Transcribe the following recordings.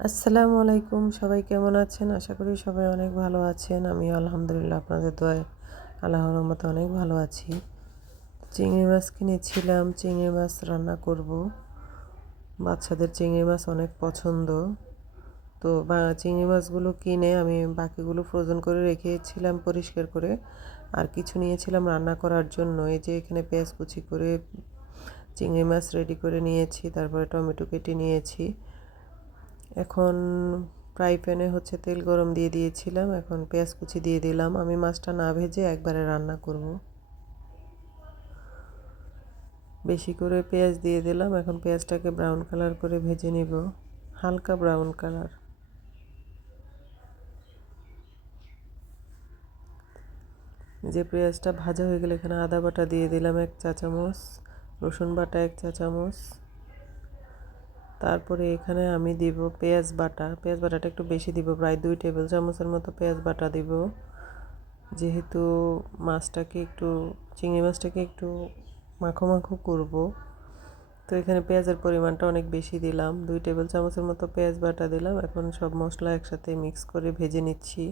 আসসালামু আলাইকুম, সবাই কেমন আছেন? আশা করি সবাই অনেক ভালো আছেন। আমি আলহামদুলিল্লাহ আপনাদের দোয়ায় আল্লাহর রহমতে অনেক ভালো আছি। চিংড়ি মাছ কিনেছিলাম, চিংড়ি মাছ রান্না করব। বাচ্চাদের চিংড়ি মাছ অনেক পছন্দ। তো বা, চিংড়ি মাছগুলো কিনে আমি বাকিগুলো ফ্রোজেন করে রেখেছিলাম পরিষ্কার করে। আর কিছু নিয়েছিলাম রান্না করার জন্য। এই যে এখানে পেঁয়াজ কুচি করে চিংড়ি মাছ রেডি করে নিয়েছি, তারপরে টমেটো কেটে নিয়েছি। এখন ফ্রাই প্যানে হচ্ছে তেল গরম দিয়ে দিয়েছিলাম, এখন পেঁয়াজ কুচি দিয়ে দিলাম। আমি মাছটা না ভেজে একবারে রান্না করব। বেশি করে পেঁয়াজ দিয়ে দিলাম, এখন পেঁয়াজটাকে ব্রাউন কালার করে ভেজে নিব। হালকা ব্রাউন কালার। যে পেঁয়াজটা ভাজা হয়ে গেলে, এখানে আদা বাটা দিয়ে দিলাম এক চা চামচ, রসুন বাটা এক চা চামচ। তারপরে এখানে আমি দিব পেঁয়াজ বাটা। পেঁয়াজ বাটাটা একটু বেশি দিব, প্রায় দুই টেবিল চামচের মতো পেঁয়াজ বাটা দিব। যেহেতু মাছটাকে একটু, চিংড়ি মাছটাকে একটু মাখো মাখো করব। তো এখানে পেঁয়াজের পরিমাণটা অনেক বেশি দিলাম। দুই টেবিল চামচের মতো পেঁয়াজ বাটা দিলাম। এখন সব মশলা একসাথে মিক্স করে ভেজে নিচ্ছি।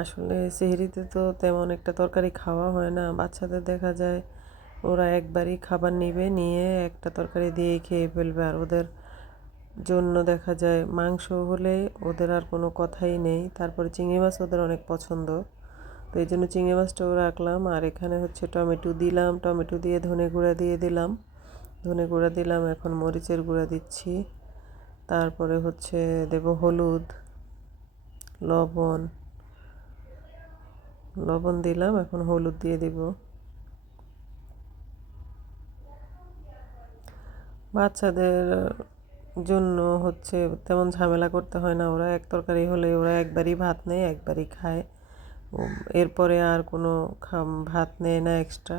আসলে সেহরিতে তো তেমন একটা তরকারি খাওয়া হয় না। বাচ্চাদের দেখা যায় ওরা একবারই খাবার নিবে, নিয়ে একটা তরকারি দিয়ে খেয়ে ফেলবে। আর ওদের জন্য দেখা যায় মাংস হলে ওদের আর কোনো কথাই নেই। তারপরে চিংড়ি মাছ ওদের অনেক পছন্দ। তো এই জন্য চিংড়ি মাছটাও রাখলাম। আর এখানে হচ্ছে টমেটো দিলাম। টমেটো দিয়ে ধনে গুঁড়া দিয়ে দিলাম। ধনে গুঁড়া দিলাম, এখন মরিচের গুঁড়া দিচ্ছি। তারপরে হচ্ছে দেব হলুদ, লবণ লবণ দিলাম, এখন হলুদ দিয়ে দিব। বাচ্চাদের জন্য হচ্ছে তেমন ঝামেলা করতে হয় না, ওরা এক তরকারি হলে ওরা একবারই ভাত নেয়, একবারই খায়। এরপরে আর কোনো ভাত নেয় না এক্সট্রা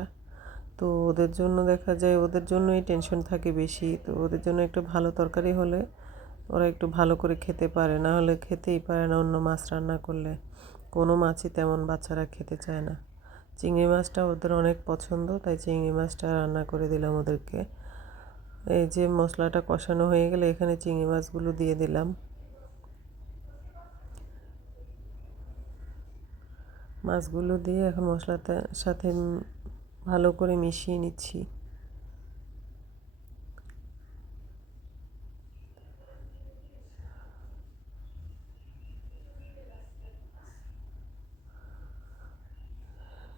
তো ওদের জন্য দেখা যায়, ওদের জন্যই টেনশন থাকে বেশি। তো ওদের জন্য একটু ভালো তরকারি হলে ওরা একটু ভালো করে খেতে পারে, না হলে খেতেই পারে না অন্য মাছ রান্না করলে। কোনো মাছই তেমন বাচ্চারা খেতে চায় না। চিংড়ি মাছটা ওদের অনেক পছন্দ, তাই চিংড়ি মাছটা রান্না করে দিলাম ওদেরকে। এই যে মশলাটা কষানো হয়ে গেলে এখানে চিংড়ি মাছগুলো দিয়ে দিলাম। মাছগুলো দিয়ে এখন মশলাটার সাথে ভালো করে মিশিয়ে নিচ্ছি।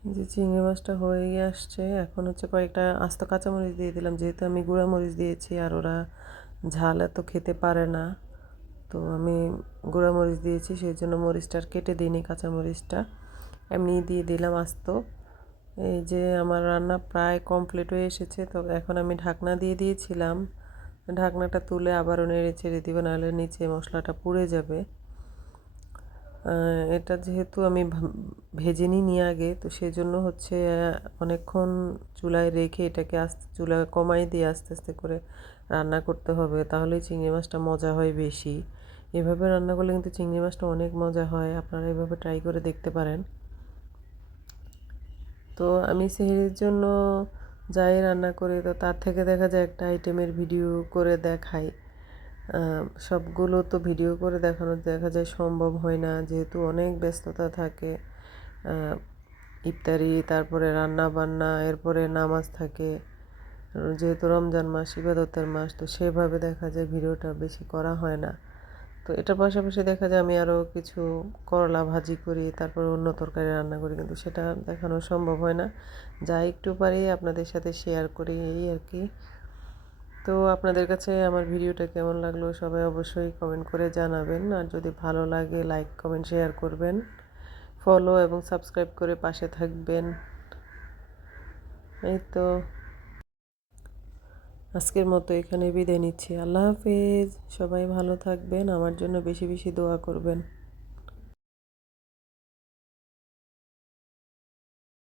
যে চিংড়ি মাছটা হয়ে আসছে, এখন হচ্ছে কয়েকটা আস্ত কাঁচামরিচ দিয়ে দিলাম। যেহেতু আমি গুঁড়া মরিচ দিয়েছি আর ওরা ঝাল এত খেতে পারে না, তো আমি গুঁড়া মরিচ দিয়েছি, সেই জন্য মরিচটা আর কেটে দিইনি কাঁচামরিচটা। এমনি দিয়ে দিলাম আস্ত। এই যে আমার রান্না প্রায় কমপ্লিট হয়ে এসেছে, তো এখন আমি ঢাকনা দিয়ে দিয়েছিলাম। ঢাকনাটা তুলে আবারও নেড়ে ছেড়ে দিব, নাহলে নিচে মশলাটা পুড়ে যাবে। এটা যেহেতু আমি ভেজে নিই আগে, তো সেজন্য হচ্ছে অনেকক্ষণ চুলায় রেখে এটাকে আস্তে, চুলা কমাই দিয়ে আস্তে আস্তে করে রান্না করতে হবে। তাহলে চিংড়ি মাছটা মজা হয় বেশি। এভাবে রান্না করলে কিন্তু চিংড়ি মাছটা অনেক মজা হয়। আপনারা এভাবে ট্রাই করে দেখতে পারেন। তো আমি সেহেরির জন্য যাই রান্না করি, তো তার থেকে দেখা যায় একটা আইটেমের ভিডিও করে দেখাই। সবগুলো তো ভিডিও করে দেখানো দেখা যায় সম্ভব হয় না। যেহেতু অনেক ব্যস্ততা থাকে ইফতারি, তারপরে রান্না বান্না এরপরে নামাজ থাকে। যেহেতু রমজান মাস, ইবাদতের মাস, তো সেভাবে দেখা যায় ভিডিওটা বেশি করা হয় না। তো এটার পাশাপাশি দেখা যায় আমি আরও কিছু করলা ভাজি করি, তারপর অন্য তরকারি রান্না করি, কিন্তু সেটা দেখানো সম্ভব হয় না। যা একটু পারি আপনাদের সাথে শেয়ার করি, এই আর কি। তো আপনাদের কাছে আমার ভিডিওটা কেমন লাগল সবাই অবশ্যই কমেন্ট করে জানাবেন। আর যদি ভালো লাগে লাইক কমেন্ট শেয়ার করবেন। ফলো এবং সাবস্ক্রাইব করে পাশে থাকবেন। এই তো। আজকের মতো এখানে বিদায় নিচ্ছি। আল্লাহ হাফেজ। সবাই ভালো থাকবেন। আমার জন্য বেশি বেশি দোয়া করবেন।